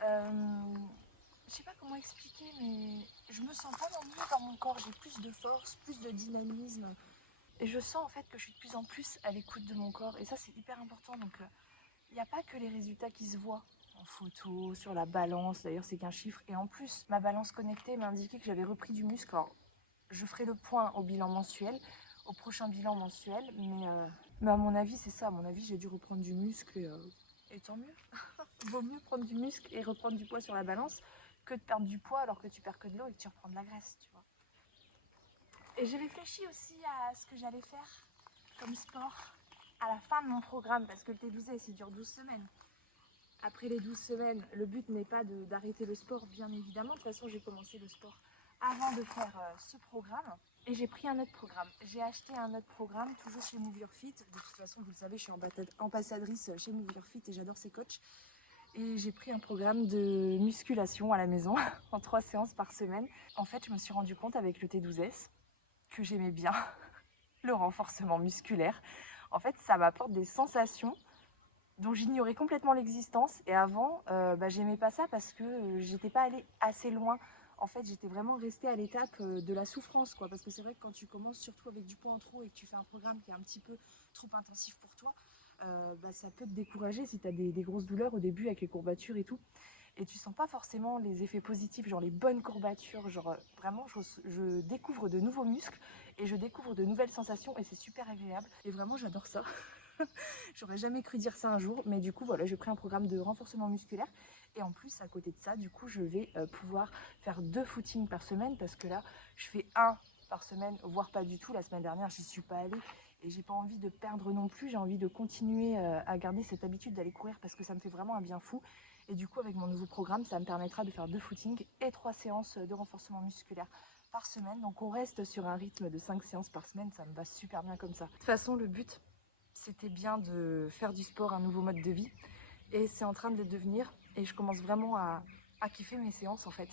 Je sais pas comment expliquer, mais je me sens vraiment mieux dans mon corps. J'ai plus de force, plus de dynamisme. Et je sens en fait que je suis de plus en plus à l'écoute de mon corps. Et ça, c'est hyper important. Donc, il n'y a pas que les résultats qui se voient en photo, sur la balance. D'ailleurs, c'est qu'un chiffre. Et en plus, ma balance connectée m'a indiqué que j'avais repris du muscle. Alors, je ferai le point au bilan mensuel, au prochain bilan mensuel. Mais à mon avis, c'est ça. À mon avis, j'ai dû reprendre du muscle. Et tant mieux. Vaut mieux prendre du muscle et reprendre du poids sur la balance que de perdre du poids alors que tu perds que de l'eau et que tu reprends de la graisse, tu vois. Et j'ai réfléchi aussi à ce que j'allais faire comme sport à la fin de mon programme, parce que le T12S il dure 12 semaines. Après les 12 semaines, le but n'est pas d'arrêter le sport, bien évidemment. De toute façon, j'ai commencé le sport avant de faire ce programme. Et j'ai pris un autre programme. J'ai acheté un autre programme, toujours chez Move Your Fit. De toute façon, vous le savez, je suis ambassadrice chez Move Your Fit et j'adore ces coachs. Et j'ai pris un programme de musculation à la maison, en 3 séances par semaine. En fait, je me suis rendu compte avec le T12S que j'aimais bien le renforcement musculaire. En fait, ça m'apporte des sensations dont j'ignorais complètement l'existence. Et avant, j'aimais pas ça parce que j'étais pas allée assez loin. En fait, j'étais vraiment restée à l'étape de la souffrance, quoi. Parce que c'est vrai que quand tu commences surtout avec du poids en trop et que tu fais un programme qui est un petit peu trop intensif pour toi, ça peut te décourager si tu as des grosses douleurs au début avec les courbatures et tout. Et tu sens pas forcément les effets positifs, genre les bonnes courbatures. Genre vraiment, je découvre de nouveaux muscles et je découvre de nouvelles sensations et c'est super agréable. Et vraiment, j'adore ça. J'aurais jamais cru dire ça un jour, mais du coup, voilà, j'ai pris un programme de renforcement musculaire. Et en plus, à côté de ça, du coup, je vais pouvoir faire 2 footings par semaine parce que là, je fais 1 par semaine, voire pas du tout. La semaine dernière, j'y suis pas allée et j'ai pas envie de perdre non plus. J'ai envie de continuer à garder cette habitude d'aller courir parce que ça me fait vraiment un bien fou. Et du coup, avec mon nouveau programme, ça me permettra de faire 2 footings et 3 séances de renforcement musculaire par semaine. Donc, on reste sur un rythme de 5 séances par semaine. Ça me va super bien comme ça. De toute façon, le but, c'était bien de faire du sport un nouveau mode de vie. Et c'est en train de le devenir. Et je commence vraiment à kiffer mes séances, en fait.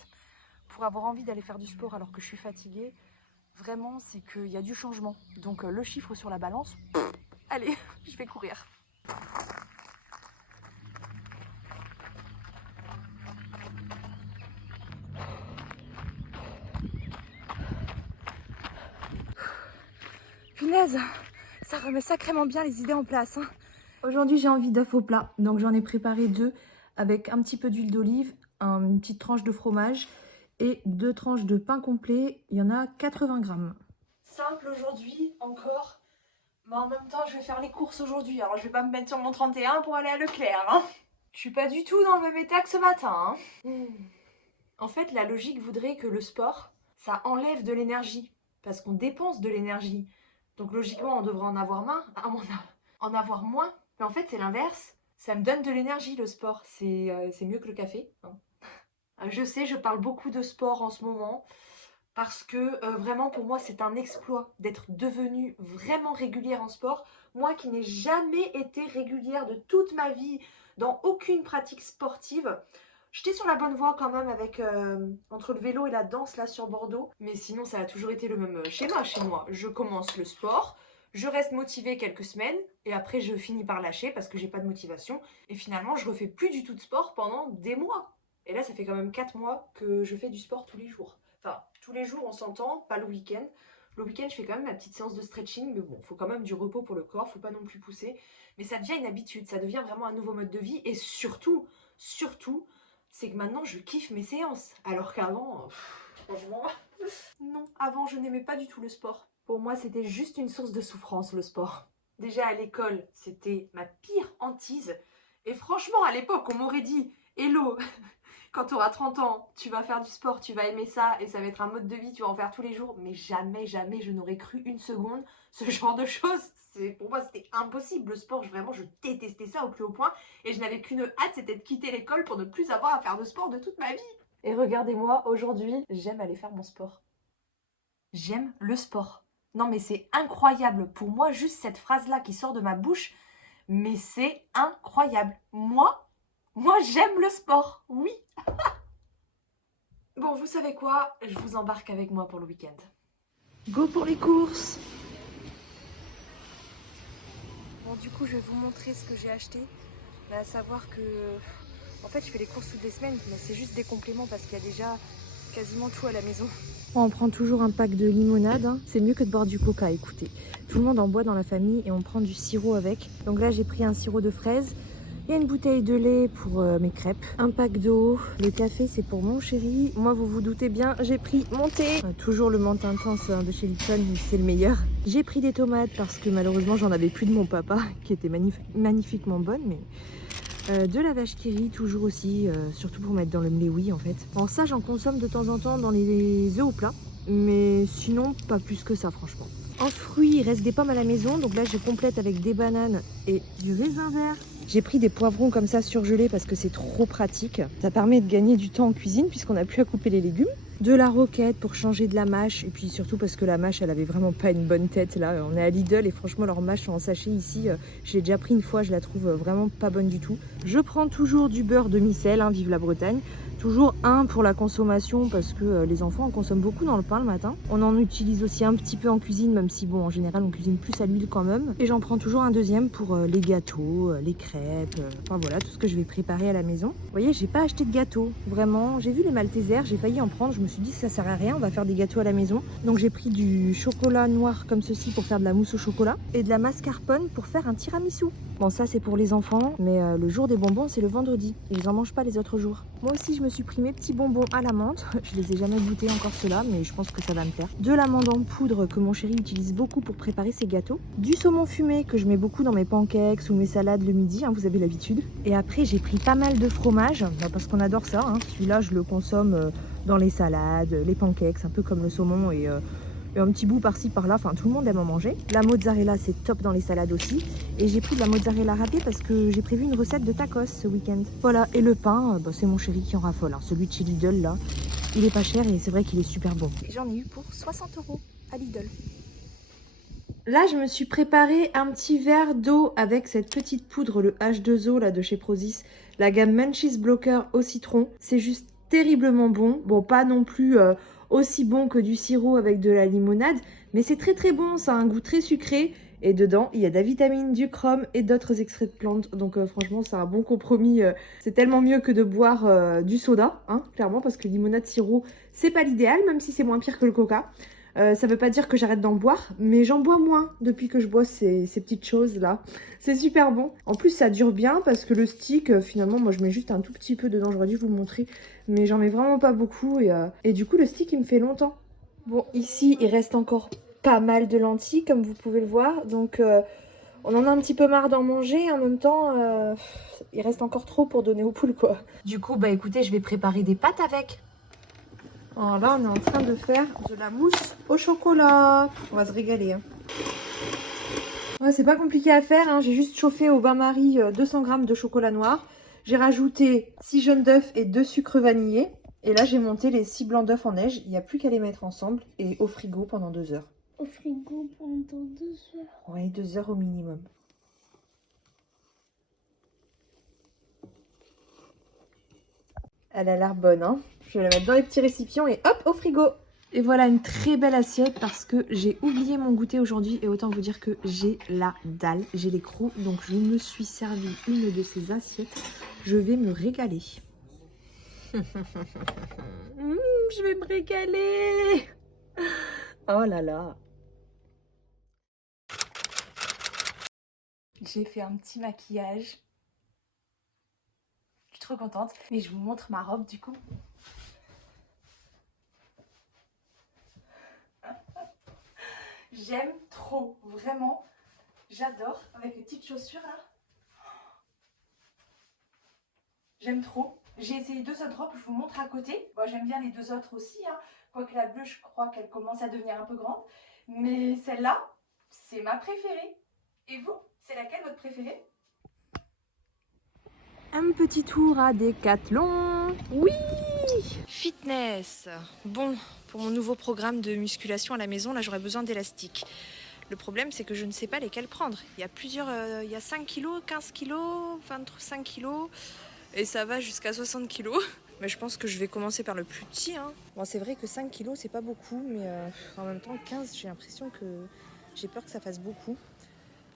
Pour avoir envie d'aller faire du sport alors que je suis fatiguée, vraiment, c'est qu'il y a du changement. Donc, le chiffre sur la balance, allez, je vais courir. Punaise, ça remet sacrément bien les idées en place. Hein. Aujourd'hui, j'ai envie d'œufs au plat, donc j'en ai préparé 2 avec un petit peu d'huile d'olive, une petite tranche de fromage et 2 tranches de pain complet. Il y en a 80 grammes. Simple aujourd'hui, encore, mais en même temps, je vais faire les courses aujourd'hui. Alors, je vais pas me mettre sur mon 31 pour aller à Leclerc. Hein. Je suis pas du tout dans le même état que ce matin. Hein. En fait, la logique voudrait que le sport, ça enlève de l'énergie, parce qu'on dépense de l'énergie. Donc logiquement, on devrait en avoir moins. Mais en fait, c'est l'inverse. Ça me donne de l'énergie, le sport. C'est mieux que le café. Hein. Je sais, je parle beaucoup de sport en ce moment. Parce que vraiment, pour moi, c'est un exploit d'être devenue vraiment régulière en sport. Moi qui n'ai jamais été régulière de toute ma vie dans aucune pratique sportive. J'étais sur la bonne voie quand même avec entre le vélo et la danse là sur Bordeaux. Mais sinon ça a toujours été le même schéma chez moi. Je commence le sport, je reste motivée quelques semaines et après je finis par lâcher parce que j'ai pas de motivation. Et finalement je refais plus du tout de sport pendant des mois. Et là ça fait quand même 4 mois que je fais du sport tous les jours. Enfin tous les jours on s'entend, pas le week-end. Le week-end je fais quand même ma petite séance de stretching. Mais bon, faut quand même du repos pour le corps, faut pas non plus pousser. Mais ça devient une habitude, ça devient vraiment un nouveau mode de vie. Et surtout, c'est que maintenant je kiffe mes séances. Alors qu'avant, franchement, non, avant je n'aimais pas du tout le sport. Pour moi c'était juste une source de souffrance le sport. Déjà à l'école, c'était ma pire hantise. Et franchement à l'époque on m'aurait dit « Hello, quand tu auras 30 ans, tu vas faire du sport, tu vas aimer ça et ça va être un mode de vie, tu vas en faire tous les jours. » Mais jamais je n'aurais cru une seconde ce genre de choses. Pour moi c'était impossible le sport, vraiment je détestais ça au plus haut point et je n'avais qu'une hâte, c'était de quitter l'école pour ne plus avoir à faire de sport de toute ma vie. Et regardez-moi, aujourd'hui, j'aime aller faire mon sport. J'aime le sport. Non mais c'est incroyable, pour moi juste cette phrase-là qui sort de ma bouche, mais c'est incroyable. Moi j'aime le sport, oui. Bon, vous savez quoi, je vous embarque avec moi pour le week-end. Go pour les courses. Bon, du coup, je vais vous montrer ce que j'ai acheté. À savoir que, en fait, je fais les courses toutes les semaines, mais c'est juste des compléments parce qu'il y a déjà quasiment tout à la maison. On prend toujours un pack de limonade. Hein. C'est mieux que de boire du coca, écoutez. Tout le monde en boit dans la famille et on prend du sirop avec. Donc là, j'ai pris un sirop de fraise. Il y a une bouteille de lait pour mes crêpes, un pack d'eau, le café c'est pour mon chéri. Moi vous vous doutez bien, j'ai pris mon thé. Toujours le menthe intense de chez Lipton, c'est le meilleur. J'ai pris des tomates parce que malheureusement j'en avais plus de mon papa, qui était magnifiquement bonne. Mais de la vache qui rit toujours aussi, surtout pour mettre dans le mléoui en fait. Bon ça j'en consomme de temps en temps dans les œufs au plat. Mais sinon, pas plus que ça, franchement. En fruits, il reste des pommes à la maison. Donc là, je complète avec des bananes et du raisin vert. J'ai pris des poivrons comme ça surgelés parce que c'est trop pratique. Ça permet de gagner du temps en cuisine puisqu'on n'a plus à couper les légumes. De la roquette pour changer de la mâche. Et puis surtout parce que la mâche, elle avait vraiment pas une bonne tête. Là, on est à Lidl et franchement, leur mâche en sachet ici, je l'ai déjà pris une fois. Je la trouve vraiment pas bonne du tout. Je prends toujours du beurre demi-sel, hein, vive la Bretagne. Toujours un pour la consommation parce que les enfants en consomment beaucoup dans le pain le matin. On en utilise aussi un petit peu en cuisine, même si bon, en général, on cuisine plus à l'huile quand même. Et j'en prends toujours un deuxième pour les gâteaux, les crêpes, enfin voilà, tout ce que je vais préparer à la maison. Vous voyez, j'ai pas acheté de gâteau, vraiment. J'ai vu les Maltesers, j'ai failli en prendre. Je me suis dit que ça sert à rien, on va faire des gâteaux à la maison. Donc j'ai pris du chocolat noir comme ceci pour faire de la mousse au chocolat et de la mascarpone pour faire un tiramisu. Bon, ça c'est pour les enfants, mais le jour des bonbons, c'est le vendredi. Ils en mangent pas les autres jours. Moi aussi, je me suis pris mes petits bonbons à la menthe. Je les ai jamais goûtés encore ceux-là, mais je pense que ça va me plaire. De l'amande en poudre que mon chéri utilise beaucoup pour préparer ses gâteaux. Du saumon fumé que je mets beaucoup dans mes pancakes ou mes salades le midi, hein, vous avez l'habitude. Et après, j'ai pris pas mal de fromage, parce qu'on adore ça. Hein. Celui-là, je le consomme dans les salades, les pancakes, un peu comme le saumon et un petit bout par-ci par-là, enfin tout le monde aime en manger. La mozzarella c'est top dans les salades aussi. Et j'ai pris de la mozzarella râpée parce que j'ai prévu une recette de tacos ce week-end. Voilà, et le pain, c'est mon chéri qui en raffole. Hein. Celui de chez Lidl là, il est pas cher et c'est vrai qu'il est super bon. J'en ai eu pour 60 € à Lidl. Là, je me suis préparé un petit verre d'eau avec cette petite poudre, le H2O là de chez Prozis, la gamme Munchies Blocker au citron. C'est juste terriblement bon. Bon, pas non plus aussi bon que du sirop avec de la limonade, mais c'est très très bon, ça a un goût très sucré et dedans il y a de la vitamine, du chrome et d'autres extraits de plantes, donc franchement c'est un bon compromis. C'est tellement mieux que de boire du soda, hein, clairement, parce que limonade sirop c'est pas l'idéal, même si c'est moins pire que le coca. Ça veut pas dire que j'arrête d'en boire, mais j'en bois moins depuis que je bois ces petites choses là. C'est super bon. En plus ça dure bien parce que le stick, finalement moi je mets juste un tout petit peu dedans, j'aurais dû vous le montrer, mais j'en mets vraiment pas beaucoup et du coup le stick il me fait longtemps. Bon, ici il reste encore pas mal de lentilles comme vous pouvez le voir, donc on en a un petit peu marre d'en manger, en même temps il reste encore trop pour donner aux poules quoi. Du coup bah écoutez, je vais préparer des pâtes avec. Alors là, on est en train de faire de la mousse au chocolat. On va se régaler. Hein. Ouais, c'est pas compliqué à faire. Hein. J'ai juste chauffé au bain-marie 200 g de chocolat noir. J'ai rajouté 6 jaunes d'œufs et 2 sucres vanillés. Et là, j'ai monté les 6 blancs d'œufs en neige. Il n'y a plus qu'à les mettre ensemble et au frigo pendant 2 heures. Au frigo pendant 2 heures? Ouais, 2 heures au minimum. Elle a l'air bonne, hein. Je vais la mettre dans les petits récipients et hop, au frigo. Et voilà une très belle assiette parce que j'ai oublié mon goûter aujourd'hui et autant vous dire que j'ai la dalle, j'ai les crocs. Donc je me suis servi une de ces assiettes. Je vais me régaler. Je vais me régaler. Oh là là. J'ai fait un petit maquillage. Je suis trop contente. Et je vous montre ma robe du coup. J'aime trop, vraiment. J'adore. Avec les petites chaussures là. J'aime trop. J'ai essayé 2 autres robes, je vous montre à côté. Bon, j'aime bien les 2 autres aussi. Hein. Quoique la bleue, je crois qu'elle commence à devenir un peu grande. Mais celle-là, c'est ma préférée. Et vous, c'est laquelle votre préférée? Un petit tour à Decathlon. Oui! Fitness. Bon, pour mon nouveau programme de musculation à la maison, là j'aurais besoin d'élastiques. Le problème c'est que je ne sais pas lesquels prendre. Il y a plusieurs, il y a 5 kg, 15 kg, 25 kg et ça va jusqu'à 60 kg. Mais je pense que je vais commencer par le plus petit. Hein. Bon, c'est vrai que 5 kg c'est pas beaucoup, mais en même temps 15, j'ai l'impression que j'ai peur que ça fasse beaucoup.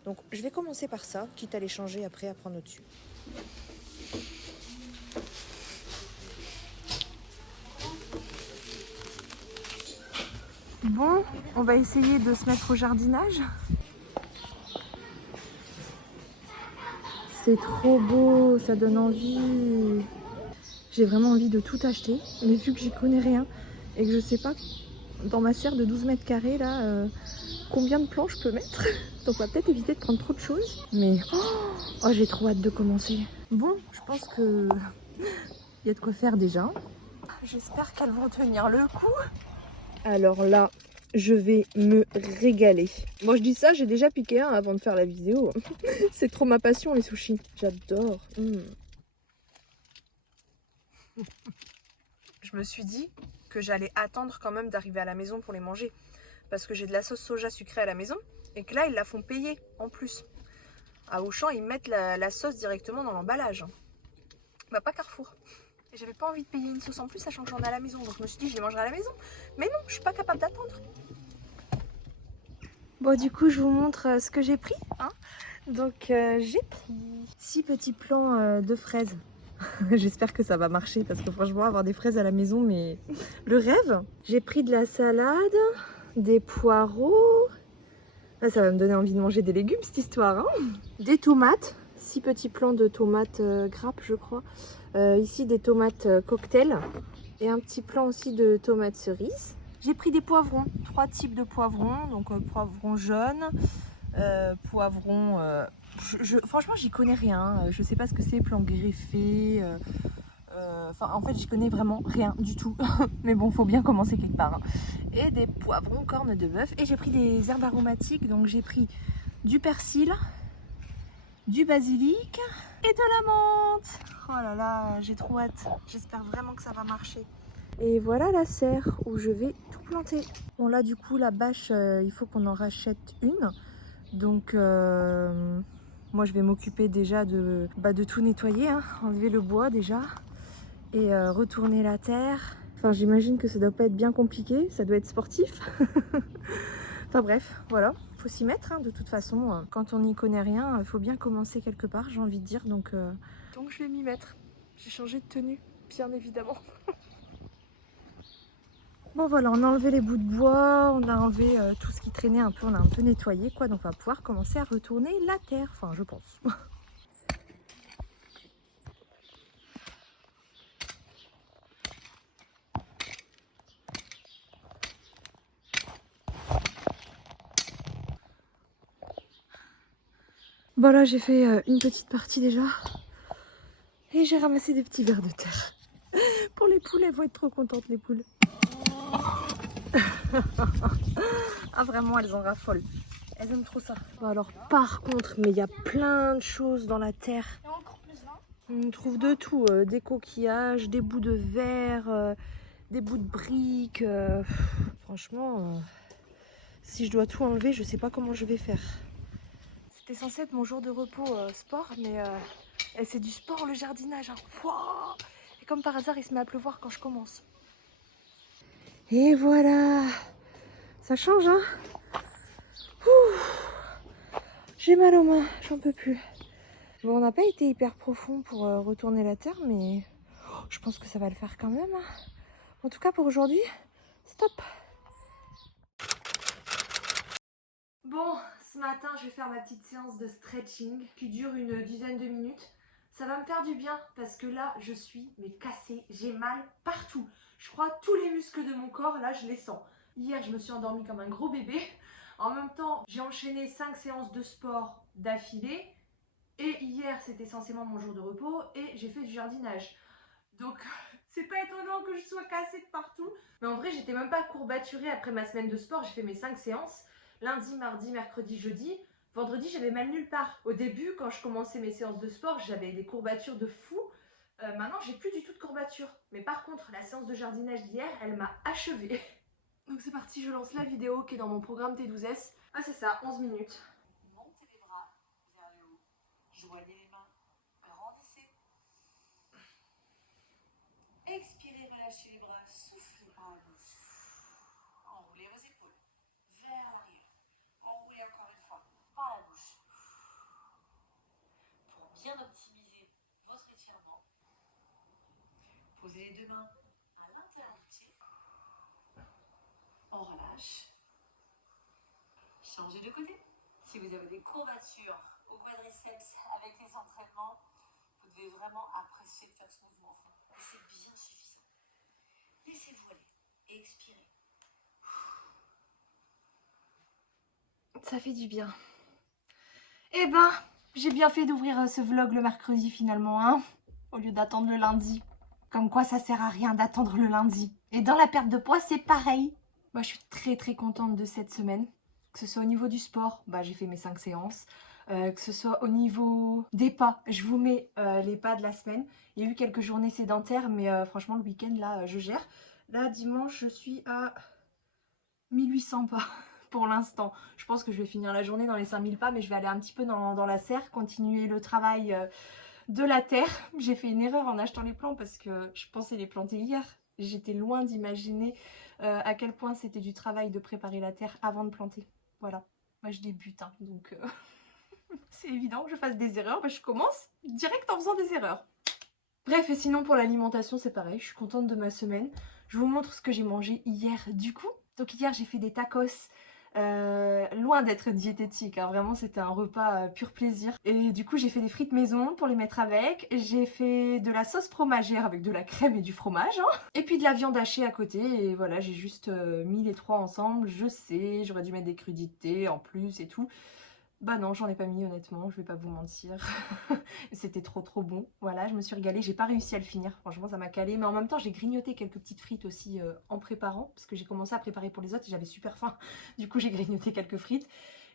Donc je vais commencer par ça, quitte à les changer après à prendre au-dessus. Bon, on va essayer de se mettre au jardinage. C'est trop beau, ça donne envie. J'ai vraiment envie de tout acheter, mais vu que j'y connais rien et que je sais pas dans ma serre de 12 mètres carrés là combien de planches je peux mettre, donc on va peut-être éviter de prendre trop de choses. Mais oh, j'ai trop hâte de commencer. Bon, je pense que il y a de quoi faire déjà. J'espère qu'elles vont tenir le coup. Alors là, je vais me régaler. Bon, je dis ça, j'ai déjà piqué un avant de faire la vidéo. C'est trop ma passion, les sushis. J'adore. Je me suis dit que j'allais attendre quand même d'arriver à la maison pour les manger. Parce que j'ai de la sauce soja sucrée à la maison et que là, ils la font payer en plus. À Auchan, ils mettent la sauce directement dans l'emballage. Bah, pas Carrefour. Et j'avais pas envie de payer une sauce en plus, sachant que j'en ai à la maison. Donc je me suis dit, je les mangerai à la maison. Mais non, je suis pas capable d'attendre. Bon, du coup, je vous montre ce que j'ai pris. Hein. Donc, j'ai pris 6 petits plants de fraises. J'espère que ça va marcher parce que franchement, avoir des fraises à la maison, mais le rêve. J'ai pris de la salade, des poireaux. Ah, ça va me donner envie de manger des légumes, cette histoire. Hein. Des tomates, 6 petits plants de tomates grappes, je crois. Ici, des tomates cocktail et un petit plant aussi de tomates cerises. J'ai pris des poivrons, 3 types de poivrons, donc poivron jaune, poivron... franchement, j'y connais rien, je sais pas ce que c'est, plan greffé, en fait, j'y connais vraiment rien du tout, mais bon, faut bien commencer quelque part. Hein. Et des poivrons, cornes de bœuf, et j'ai pris des herbes aromatiques, donc j'ai pris du persil, du basilic et de la menthe. Oh là là, j'ai trop hâte, j'espère vraiment que ça va marcher. Et voilà la serre où je vais tout planter. Bon là du coup la bâche, il faut qu'on en rachète une. Donc moi je vais m'occuper déjà de tout nettoyer, hein. Enlever le bois déjà. Et retourner la terre. Enfin j'imagine que ça doit pas être bien compliqué, ça doit être sportif. Enfin bref, voilà, faut s'y mettre. Hein. De toute façon, quand on n'y connaît rien, il faut bien commencer quelque part, j'ai envie de dire. Donc je vais m'y mettre. J'ai changé de tenue, bien évidemment. Bon voilà, on a enlevé les bouts de bois, on a enlevé tout ce qui traînait un peu, on a un peu nettoyé quoi, donc on va pouvoir commencer à retourner la terre, enfin je pense. Bon là j'ai fait une petite partie déjà et j'ai ramassé des petits vers de terre. Pour les poules, elles vont être trop contentes les poules. Ah vraiment, elles en raffolent. Elles aiment trop ça. Bon, alors par contre, mais il y a plein de choses dans la terre. On trouve de tout, des coquillages, des bouts de verre, des bouts de briques. Franchement, si je dois tout enlever, je sais pas comment je vais faire. C'était censé être mon jour de repos sport, mais c'est du sport le jardinage. Hein. Wow. Et comme par hasard, il se met à pleuvoir quand je commence. Et voilà, ça change, hein. J'ai mal aux mains, j'en peux plus. Bon, on n'a pas été hyper profond pour retourner la terre, mais je pense que ça va le faire quand même. Hein. En tout cas, pour aujourd'hui, stop. Bon, ce matin, je vais faire ma petite séance de stretching qui dure une dizaine de minutes. Ça va me faire du bien parce que là, je suis cassée, j'ai mal partout. Je crois tous les muscles de mon corps, là, je les sens. Hier, je me suis endormie comme un gros bébé. En même temps, j'ai enchaîné 5 séances de sport d'affilée. Et hier, c'était censément mon jour de repos et j'ai fait du jardinage. Donc, c'est pas étonnant que je sois cassée de partout. Mais en vrai, j'étais même pas courbaturée après ma semaine de sport. J'ai fait mes 5 séances. Lundi, mardi, mercredi, jeudi. Vendredi, j'avais mal nulle part. Au début, quand je commençais mes séances de sport, j'avais des courbatures de fou. Maintenant, j'ai plus du tout de courbatures. Mais par contre, la séance de jardinage d'hier, elle m'a achevée. Donc c'est parti, je lance la vidéo qui est dans mon programme T12S. Ah c'est ça, 11 minutes. Montez les bras vers le haut. Joignez les mains. Grandissez. Expirez, relâchez les bras. Soufflez par la bouche. Enroulez vos épaules vers l'arrière. Enroulez encore une fois par la bouche. Pour bien optimiser votre étirement, posez les deux mains à l'intérieur du pied. On relâche. Changez de côté. Si vous avez des courbatures au quadriceps avec les entraînements, vous devez vraiment apprécier de faire ce mouvement. C'est bien suffisant. Laissez-vous aller et expirez. Ça fait du bien. Eh ben, j'ai bien fait d'ouvrir ce vlog le mercredi finalement, hein, au lieu d'attendre le lundi. Comme quoi ça sert à rien d'attendre le lundi. Et dans la perte de poids, c'est pareil. Moi, je suis très très contente de cette semaine. Que ce soit au niveau du sport, j'ai fait mes 5 séances. Que ce soit au niveau des pas, je vous mets les pas de la semaine. Il y a eu quelques journées sédentaires, mais franchement le week-end là je gère. Là dimanche je suis à 1800 pas pour l'instant. Je pense que je vais finir la journée dans les 5000 pas, mais je vais aller un petit peu dans la serre, continuer le travail de la terre. J'ai fait une erreur en achetant les plants parce que je pensais les planter hier. J'étais loin d'imaginer à quel point c'était du travail de préparer la terre avant de planter. Voilà, moi je débute hein, donc... C'est évident que je fasse des erreurs, je commence direct en faisant des erreurs. Bref, et sinon pour l'alimentation c'est pareil, je suis contente de ma semaine. Je vous montre ce que j'ai mangé hier du coup. Donc hier j'ai fait des tacos, loin d'être diététique, hein. Vraiment c'était un repas pur plaisir. Et du coup j'ai fait des frites maison pour les mettre avec. J'ai fait de la sauce fromagère avec de la crème et du fromage. Hein. Et puis de la viande hachée à côté. Et voilà, j'ai juste mis les trois ensemble. Je sais, j'aurais dû mettre des crudités en plus et tout. Bah non, j'en ai pas mis honnêtement, je vais pas vous mentir. C'était trop bon. Voilà, je me suis régalée, j'ai pas réussi à le finir. Franchement, ça m'a calé. Mais en même temps, j'ai grignoté quelques petites frites aussi en préparant. Parce que j'ai commencé à préparer pour les autres et j'avais super faim. Du coup, j'ai grignoté quelques frites.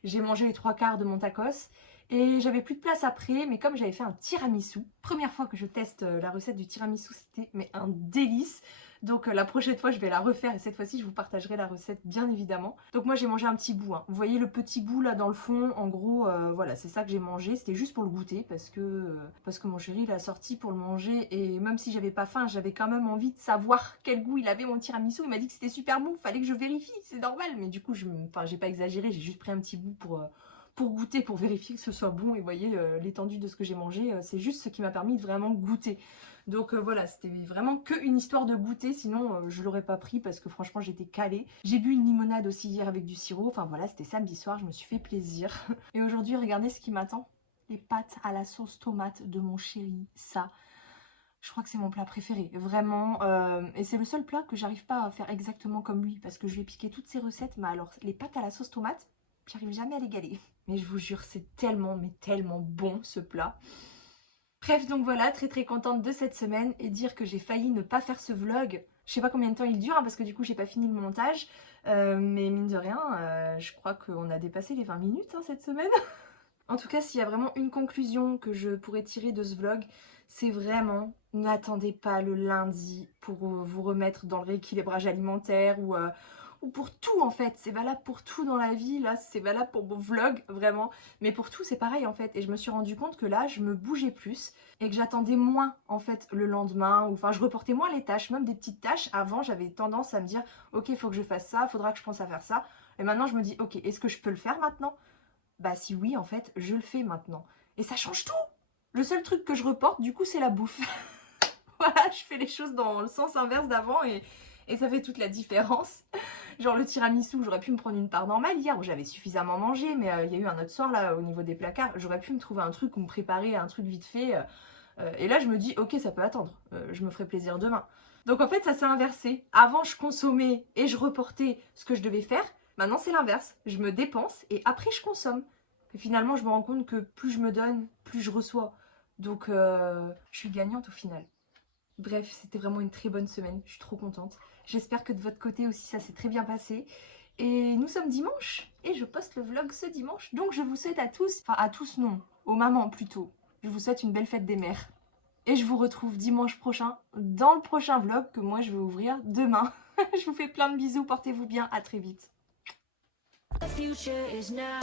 J'ai mangé les 3/4 de mon tacos. Et j'avais plus de place après, mais comme j'avais fait un tiramisu, première fois que je teste la recette du tiramisu, c'était un délice. Donc la prochaine fois je vais la refaire et cette fois-ci je vous partagerai la recette bien évidemment. Donc moi j'ai mangé un petit bout, hein. Vous voyez le petit bout là dans le fond, en gros voilà c'est ça que j'ai mangé. C'était juste pour le goûter parce que mon chéri l'a sorti pour le manger. Et même si j'avais pas faim, j'avais quand même envie de savoir quel goût il avait mon tiramisu. Il m'a dit que c'était super bon, fallait que je vérifie, c'est normal. Mais du coup j'ai pas exagéré, j'ai juste pris un petit bout pour goûter, pour vérifier que ce soit bon. Et vous voyez l'étendue de ce que j'ai mangé, c'est juste ce qui m'a permis de vraiment goûter. Donc voilà, c'était vraiment qu'une histoire de goûter, sinon je l'aurais pas pris parce que franchement j'étais calée. J'ai bu une limonade aussi hier avec du sirop, enfin voilà, c'était samedi soir, je me suis fait plaisir. Et aujourd'hui, regardez ce qui m'attend, les pâtes à la sauce tomate de mon chéri, ça... Je crois que c'est mon plat préféré, vraiment. Et c'est le seul plat que j'arrive pas à faire exactement comme lui, parce que je lui ai piqué toutes ses recettes, mais alors les pâtes à la sauce tomate, j'arrive jamais à l'égaler. Mais je vous jure, c'est tellement, mais tellement bon ce plat. Bref, donc voilà, très contente de cette semaine et dire que j'ai failli ne pas faire ce vlog. Je sais pas combien de temps il dure, hein, parce que du coup j'ai pas fini le montage. Mais mine de rien, je crois qu'on a dépassé les 20 minutes hein, cette semaine. En tout cas, s'il y a vraiment une conclusion que je pourrais tirer de ce vlog, c'est vraiment n'attendez pas le lundi pour vous remettre dans le rééquilibrage alimentaire ou pour tout en fait. C'est valable pour tout dans la vie, là c'est valable pour mon vlog vraiment, mais pour tout c'est pareil en fait. Et je me suis rendu compte que là je me bougeais plus et que j'attendais moins en fait le lendemain, ou enfin je reportais moins les tâches, même des petites tâches. Avant j'avais tendance à me dire ok, il faut que je fasse ça, faudra que je pense à faire ça. Et maintenant je me dis ok, est-ce que je peux le faire maintenant? Bah si oui en fait, je le fais maintenant. Et ça change tout. Le seul truc que je reporte du coup c'est la bouffe. Voilà, je fais les choses dans le sens inverse d'avant et ça fait toute la différence. Genre le tiramisu, j'aurais pu me prendre une part normale hier où j'avais suffisamment mangé, mais il y a eu un autre soir là au niveau des placards, j'aurais pu me trouver un truc ou me préparer un truc vite fait. Et là je me dis ok, ça peut attendre, je me ferai plaisir demain. Donc en fait ça s'est inversé. Avant je consommais et je reportais ce que je devais faire. Maintenant c'est l'inverse, je me dépense et après je consomme. Et finalement je me rends compte que plus je me donne, plus je reçois. Donc je suis gagnante au final. Bref, c'était vraiment une très bonne semaine, je suis trop contente. J'espère que de votre côté aussi ça s'est très bien passé. Et nous sommes dimanche et je poste le vlog ce dimanche. Donc je vous souhaite à tous, enfin à tous non, aux mamans plutôt, je vous souhaite une belle fête des mères. Et je vous retrouve dimanche prochain dans le prochain vlog que moi je vais ouvrir demain. Je vous fais plein de bisous, portez-vous bien, à très vite. The future is now.